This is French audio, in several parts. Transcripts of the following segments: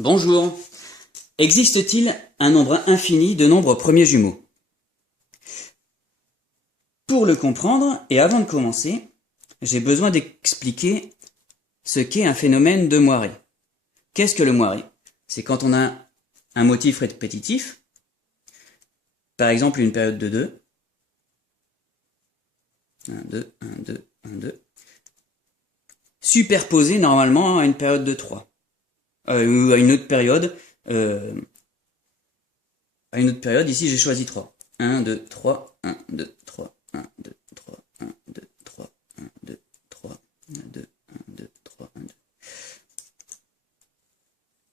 Bonjour. Existe-t-il un nombre infini de nombres premiers jumeaux? Pour le comprendre, et avant de commencer, j'ai besoin d'expliquer ce qu'est un phénomène de moiré. Qu'est-ce que le moiré? C'est quand on a un motif répétitif, par exemple une période de 2, 1, 2, 1, 2, 1, 2, superposé normalement à une période de 3, ou à une autre période, ici j'ai choisi 3. 1, 2, 3, 1, 2, 3, 1, 2, 3, 1, 2, 3, 1, 2, 3, 1, 2, 1, 2, 3, 1, 2.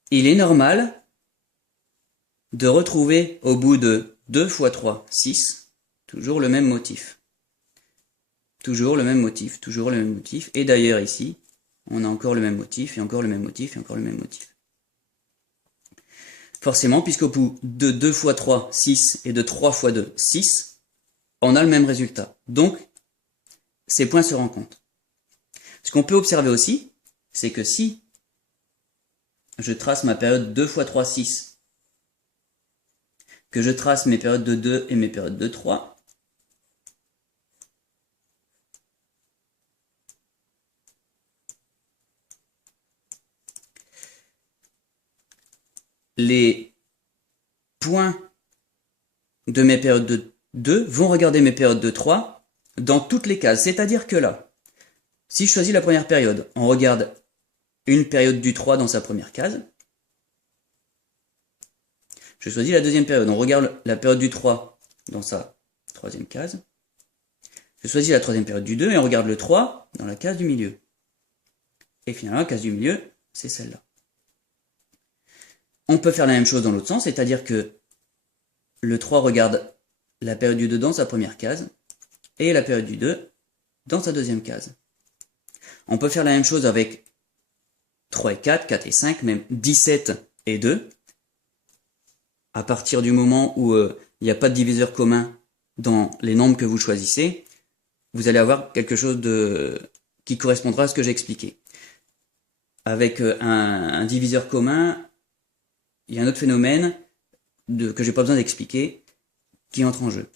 Il est normal de retrouver au bout de 2 fois 3, 6, toujours le même motif. Toujours le même motif, toujours le même motif. Et d'ailleurs ici, on a encore le même motif, et encore le même motif, et encore le même motif. Forcément, puisqu'au bout de 2 fois 3, 6, et de 3 fois 2, 6, on a le même résultat. Donc, ces points se rencontrent. Ce qu'on peut observer aussi, c'est que si je trace ma période 2 fois 3, 6, que je trace mes périodes de 2 et mes périodes de 3, les points de mes périodes de 2 vont regarder mes périodes de 3 dans toutes les cases. C'est-à-dire que là, si je choisis la première période, on regarde une période du 3 dans sa première case. Je choisis la deuxième période, on regarde la période du 3 dans sa troisième case. Je choisis la troisième période du 2 et on regarde le 3 dans la case du milieu. Et finalement, la case du milieu, c'est celle-là. On peut faire la même chose dans l'autre sens, c'est-à-dire que le 3 regarde la période du 2 dans sa première case et la période du 2 dans sa deuxième case. On peut faire la même chose avec 3 et 4, 4 et 5, même 17 et 2. À partir du moment où il n'y a pas de diviseur commun dans les nombres que vous choisissez, vous allez avoir quelque chose qui correspondra à ce que j'ai expliqué. Avec un diviseur commun, il y a un autre phénomène que j'ai pas besoin d'expliquer qui entre en jeu.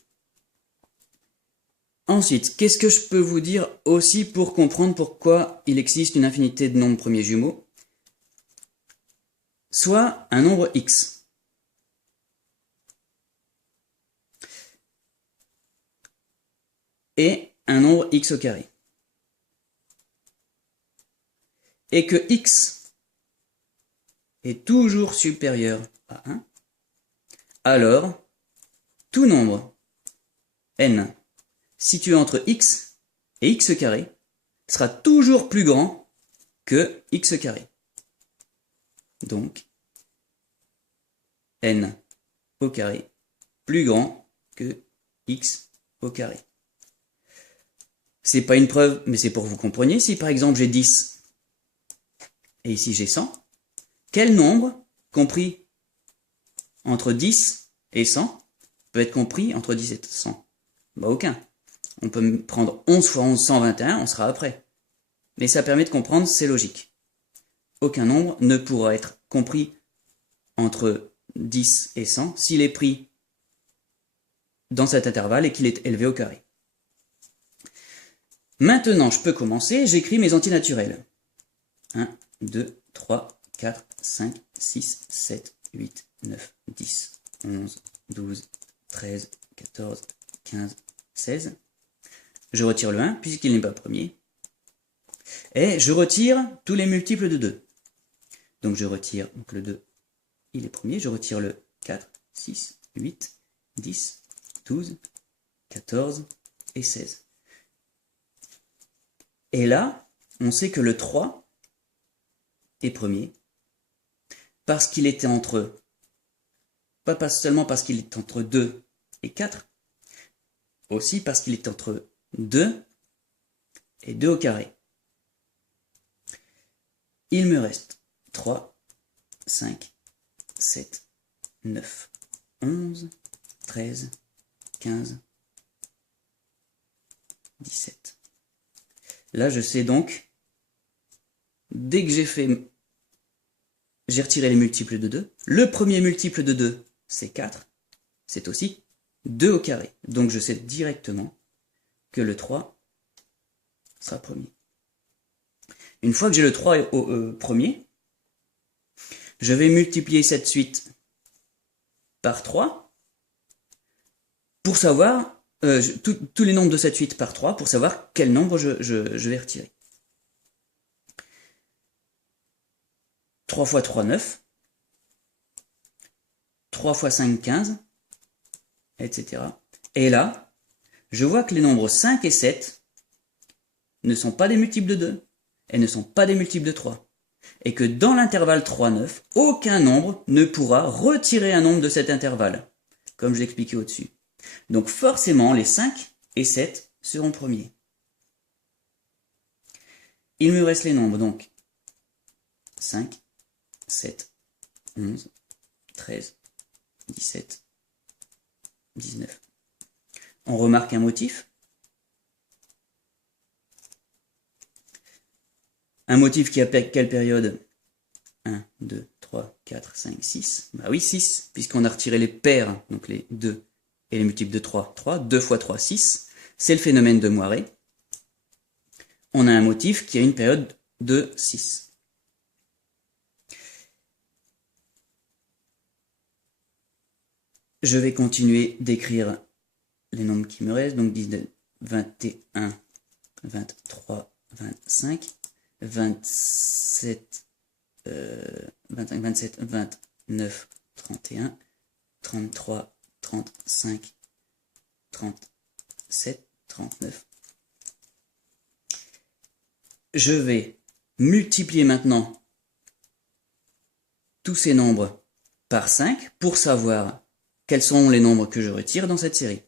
Ensuite, qu'est-ce que je peux vous dire aussi pour comprendre pourquoi il existe une infinité de nombres premiers jumeaux? Soit un nombre x. Et un nombre x au carré. Et que x est toujours supérieur à 1, alors tout nombre n situé entre x et x carré sera toujours plus grand que x carré. Donc, n au carré plus grand que x au carré. C'est pas une preuve, mais c'est pour que vous compreniez. Si par exemple j'ai 10 et ici j'ai 100, quel nombre compris entre 10 et 100 peut être compris entre 10 et 100? Bah aucun. On peut prendre 11 fois 11, 121, on sera après. Mais ça permet de comprendre, c'est logique. Aucun nombre ne pourra être compris entre 10 et 100 s'il est pris dans cet intervalle et qu'il est élevé au carré. Maintenant, je peux commencer, j'écris mes antinaturels. 1, 2, 3, 4, 5, 6, 7, 8, 9, 10, 11, 12, 13, 14, 15, 16. Je retire le 1 puisqu'il n'est pas premier. Et je retire tous les multiples de 2. Donc je retire donc le 2, il est premier. Je retire le 4, 6, 8, 10, 12, 14 et 16. Et là, on sait que le 3 est premier parce qu'il était entre, pas seulement parce qu'il est entre 2 et 4, aussi parce qu'il est entre 2 et 2 au carré. Il me reste 3, 5, 7, 9, 11, 13, 15, 17. Là, je sais donc, dès que j'ai retiré les multiples de 2. Le premier multiple de 2, c'est 4. C'est aussi 2 au carré. Donc je sais directement que le 3 sera premier. Une fois que j'ai le 3 au premier, je vais multiplier cette suite par 3 pour savoir, tous les nombres de cette suite par 3 pour savoir quel nombre je vais retirer. 3 fois 3, 9. 3 fois 5, 15, etc. Et là, je vois que les nombres 5 et 7 ne sont pas des multiples de 2 et ne sont pas des multiples de 3. Et que dans l'intervalle 3, 9, aucun nombre ne pourra retirer un nombre de cet intervalle, comme je l'ai expliqué au-dessus. Donc forcément, les 5 et 7 seront premiers. Il me reste les nombres, donc 5, 7, 11, 13, 17, 19. On remarque un motif. Un motif qui a quelle période? 1, 2, 3, 4, 5, 6. Bah oui, 6, puisqu'on a retiré les paires, donc les 2 et les multiples de 3, 3. 2 fois 3, 6. C'est le phénomène de Moiré. On a un motif qui a une période de 6. Je vais continuer d'écrire les nombres qui me restent, donc 19, 21, 23, 25, 27, 25, 27, 29, 31, 33, 35, 37, 39. Je vais multiplier maintenant tous ces nombres par 5 pour savoir quels sont les nombres que je retire dans cette série.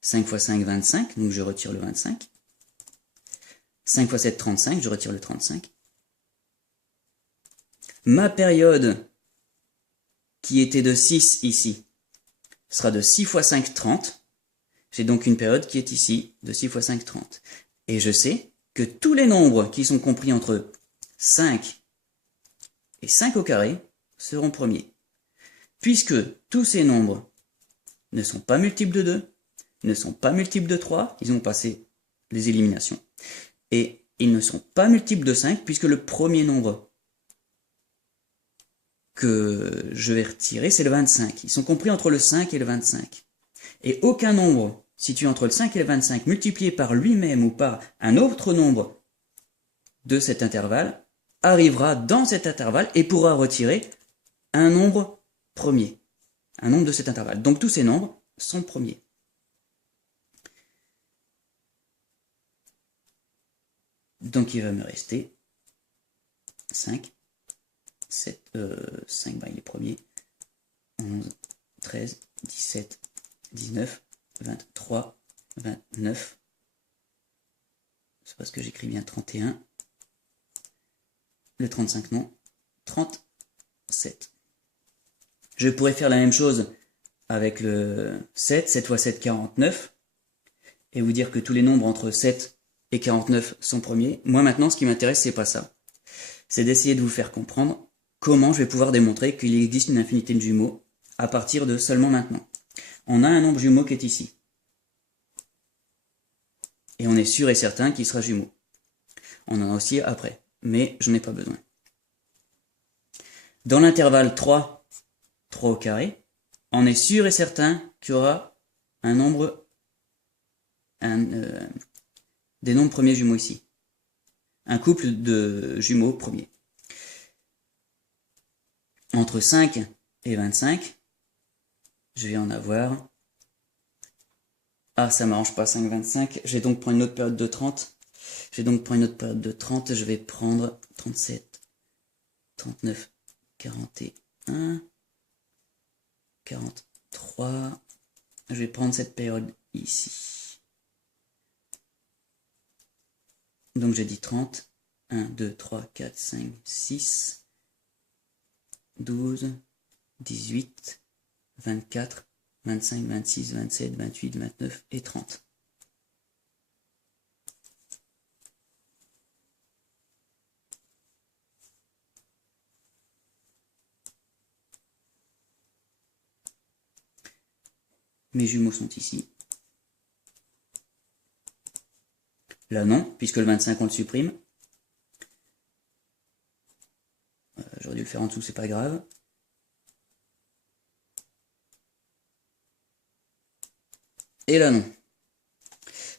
5 fois 5, 25, donc je retire le 25. 5 fois 7, 35, je retire le 35. Ma période, qui était de 6 ici, sera de 6 fois 5, 30. J'ai donc une période qui est ici, de 6 fois 5, 30. Et je sais que tous les nombres qui sont compris entre 5 et 5 au carré seront premiers. Puisque tous ces nombres ne sont pas multiples de 2, ne sont pas multiples de 3, ils ont passé les éliminations. Et ils ne sont pas multiples de 5, puisque le premier nombre que je vais retirer, c'est le 25. Ils sont compris entre le 5 et le 25. Et aucun nombre situé entre le 5 et le 25, multiplié par lui-même ou par un autre nombre de cet intervalle, arrivera dans cet intervalle et pourra retirer un nombre premier, un nombre de cet intervalle. Donc tous ces nombres sont premiers. Donc il va me rester 5, 7, 5, il est premier, 11, 13, 17, 19, 23, 29, c'est parce que j'écris bien 31, le 35 non, 37. Je pourrais faire la même chose avec le 7, 7 fois 7, 49, et vous dire que tous les nombres entre 7 et 49 sont premiers. Moi maintenant, ce qui m'intéresse, c'est pas ça. C'est d'essayer de vous faire comprendre comment je vais pouvoir démontrer qu'il existe une infinité de jumeaux à partir de seulement maintenant. On a un nombre jumeau qui est ici. Et on est sûr et certain qu'il sera jumeau. On en a aussi après, mais j'en ai pas besoin. Dans l'intervalle 3, 3 au carré, on est sûr et certain qu'il y aura un nombre, des nombres premiers jumeaux ici. Un couple de jumeaux premiers. Entre 5 et 25, je vais en avoir... Ah, ça m'arrange pas, 5, 25. Je vais donc prendre une autre période de 30. Je vais prendre 37, 39, 41, 43. Je vais prendre cette période ici. Donc j'ai dit 30. 1, 2, 3, 4, 5, 6, 12, 18, 24, 25, 26, 27, 28, 29 et 30. Mes jumeaux sont ici. Là non, puisque le 25 on le supprime. J'aurais dû le faire en dessous, c'est pas grave. Et là non.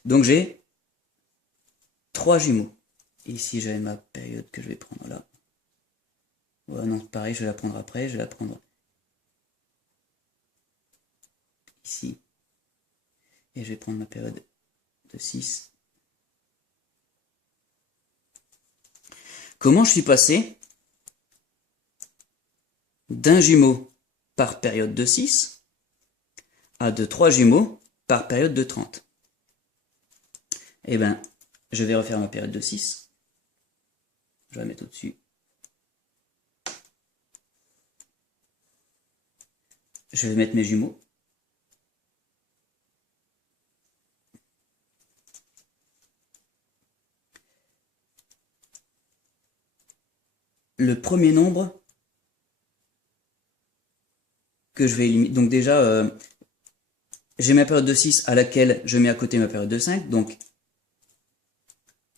Donc j'ai 3 jumeaux. Ici j'avais ma période que je vais prendre là. Ouais, non, pareil, je vais la prendre après, je vais la prendre ici. Et je vais prendre ma période de 6. Comment je suis passé d'un jumeau par période de 6 à de 3 jumeaux par période de 30? Eh bien, je vais refaire ma période de 6. Je vais la mettre au-dessus. Je vais mettre mes jumeaux. Le premier nombre que je vais éliminer. Donc déjà, j'ai ma période de 6 à laquelle je mets à côté ma période de 5. Donc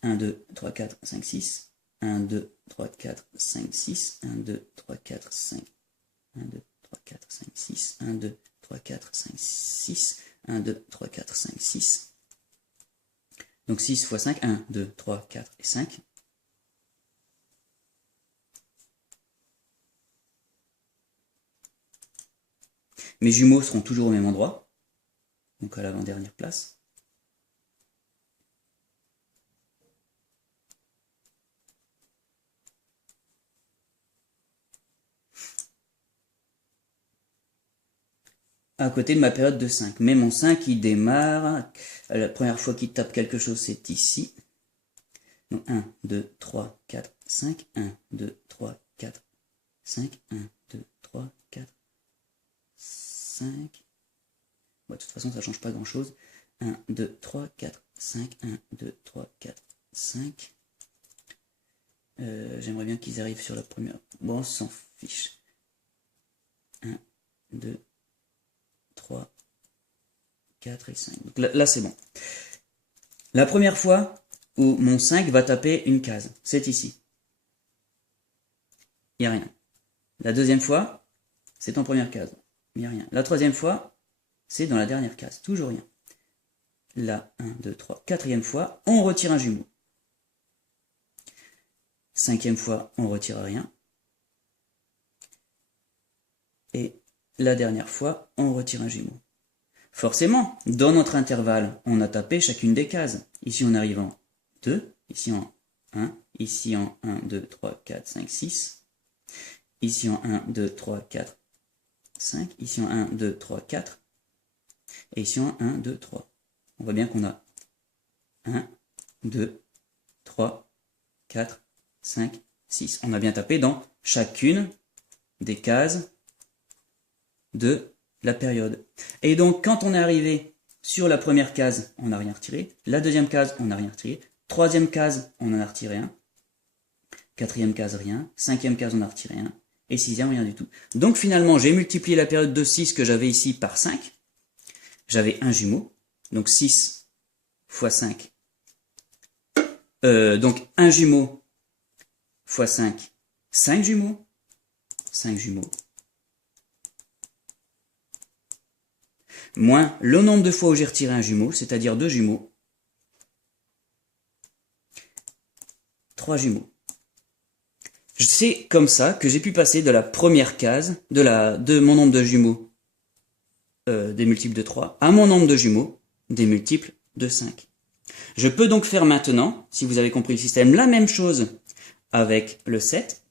1, 2, 3, 4, 5, 6. 1, 2, 3, 4, 5, 6. 1, 2, 3, 4, 5. 1, 2, 3, 4, 5, 6. 1, 2, 3, 4, 5, 6. 1, 2, 3, 4, 5, 6. Donc 6 fois 5. 1, 2, 3, 4 et 5. Mes jumeaux seront toujours au même endroit. Donc à l'avant-dernière place. À côté de ma période de 5. Mais mon 5, il démarre. La première fois qu'il tape quelque chose, c'est ici. Donc 1, 2, 3, 4, 5. 1, 2, 3, 4, 5. 1, 2, 3, 4, 5. Bon, de toute façon, ça ne change pas grand-chose. 1, 2, 3, 4, 5. 1, 2, 3, 4, 5. J'aimerais bien qu'ils arrivent sur la première. Bon, on s'en fiche. 1, 2, 3, 4 et 5. Donc là c'est bon. La première fois où mon 5 va taper une case, c'est ici. Il n'y a rien. La deuxième fois, c'est en première case. Il n'y a rien. La troisième fois, c'est dans la dernière case. Toujours rien. Là, 1, 2, 3. Quatrième fois, on retire un jumeau. Cinquième fois, on retire rien. Et la dernière fois, on retire un jumeau. Forcément, dans notre intervalle, on a tapé chacune des cases. Ici, on arrive en 2, ici en 1, ici en 1, 2, 3, 4, 5, 6. Ici en 1, 2, 3, 4, 5. Ici en 1, 2, 3, 4. Et ici en 1, 2, 3. On voit bien qu'on a 1, 2, 3, 4, 5, 6. On a bien tapé dans chacune des cases de la période. Et donc, quand on est arrivé sur la première case, on n'a rien retiré. La deuxième case, on n'a rien retiré. Troisième case, on en a retiré un. Quatrième case, rien. Cinquième case, on a retiré un. Et sixième, rien du tout. Donc finalement, j'ai multiplié la période de 6 que j'avais ici par 5. J'avais un jumeau. Donc 6 fois 5. Donc un jumeau fois 5. 5 jumeaux. 5 jumeaux. Moins le nombre de fois où j'ai retiré un jumeau, c'est-à-dire 2 jumeaux. 3 jumeaux. C'est comme ça que j'ai pu passer de la première case, de mon nombre de jumeaux, des multiples de 3, à mon nombre de jumeaux, des multiples de 5. Je peux donc faire maintenant, si vous avez compris le système, la même chose avec le 7.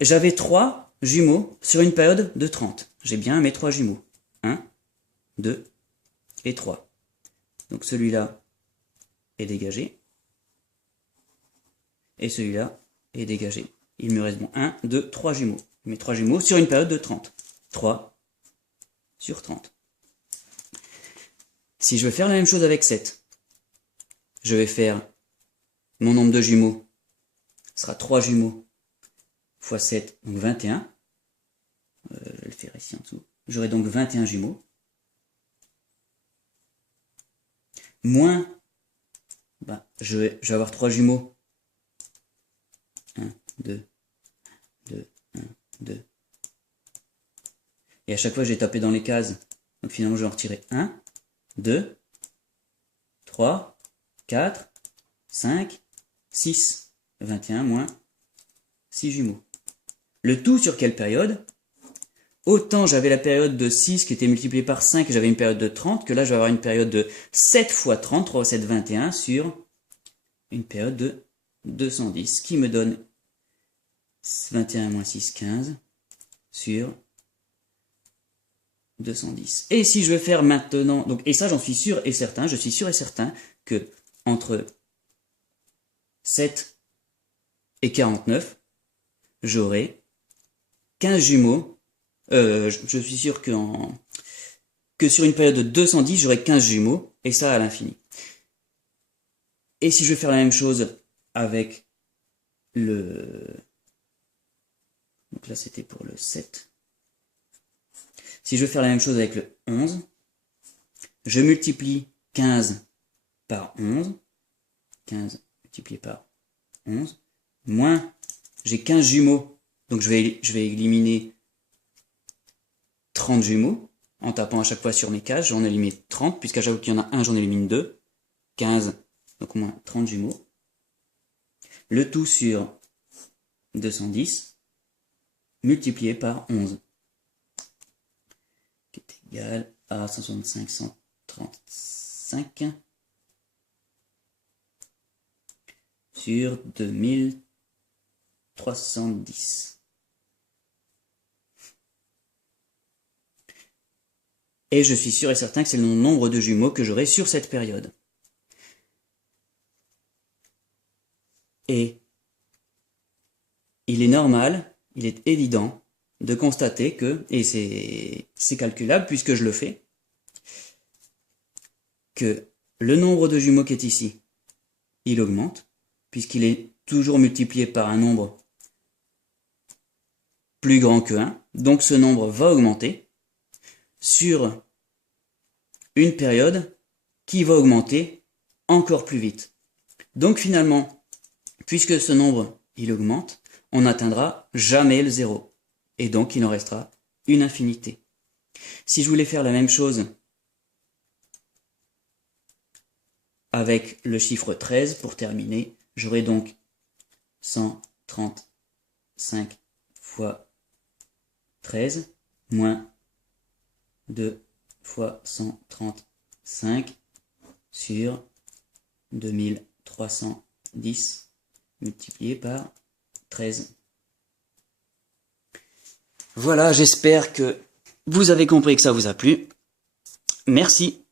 J'avais 3 jumeaux sur une période de 30. J'ai bien mes 3 jumeaux. 1, 2 et 3. Donc celui-là est dégagé. Et celui-là est dégagé. Il me reste bon 1, 2, 3 jumeaux. Mes 3 jumeaux sur une période de 30. 3 sur 30. Si je veux faire la même chose avec 7, je vais faire mon nombre de jumeaux. Ce sera 3 jumeaux fois 7, donc 21. Je vais le faire ici en dessous. J'aurai donc 21 jumeaux. moins, je vais avoir 3 jumeaux. 1, 2, 2, 1, 2. Et à chaque fois, j'ai tapé dans les cases. Donc finalement, je vais en retirer 1, 2, 3, 4, 5, 6. 21 moins 6 jumeaux. Le tout sur quelle période? Autant j'avais la période de 6 qui était multipliée par 5 et j'avais une période de 30, que là je vais avoir une période de 7 fois 30, 3 7, 21, sur une période de 210, qui me donne 21 moins 6, 15, sur 210. Et si je veux faire maintenant, donc, et ça j'en suis sûr et certain, je suis sûr et certain que entre 7 et 49, j'aurai 15 jumeaux. Je suis sûr que sur une période de 210, j'aurai 15 jumeaux, et ça à l'infini. Et si je veux faire la même chose avec le... Donc là, c'était pour le 7. Si je veux faire la même chose avec le 11, je multiplie 15 par 11. 15 multiplié par 11. Moins, j'ai 15 jumeaux. Donc je vais éliminer 30 jumeaux. En tapant à chaque fois sur mes cases, j'en élimine 30. Puisqu'à chaque fois qu'il y en a un, j'en élimine 2. 15, donc moins 30 jumeaux. Le tout sur 210 multiplié par 11. Qui est égal à 165, 135 sur 2310. Et je suis sûr et certain que c'est le nombre de jumeaux que j'aurai sur cette période. Et il est normal, il est évident de constater que, et c'est calculable puisque je le fais, que le nombre de jumeaux qui est ici, il augmente, puisqu'il est toujours multiplié par un nombre plus grand que 1, donc ce nombre va augmenter sur une période qui va augmenter encore plus vite. Donc finalement, puisque ce nombre il augmente, on n'atteindra jamais le 0. Et donc il en restera une infinité. Si je voulais faire la même chose avec le chiffre 13 pour terminer, j'aurai donc 135 fois 13 moins 2 fois 135 sur 2310 multiplié par 13. Voilà, j'espère que vous avez compris, que ça vous a plu. Merci.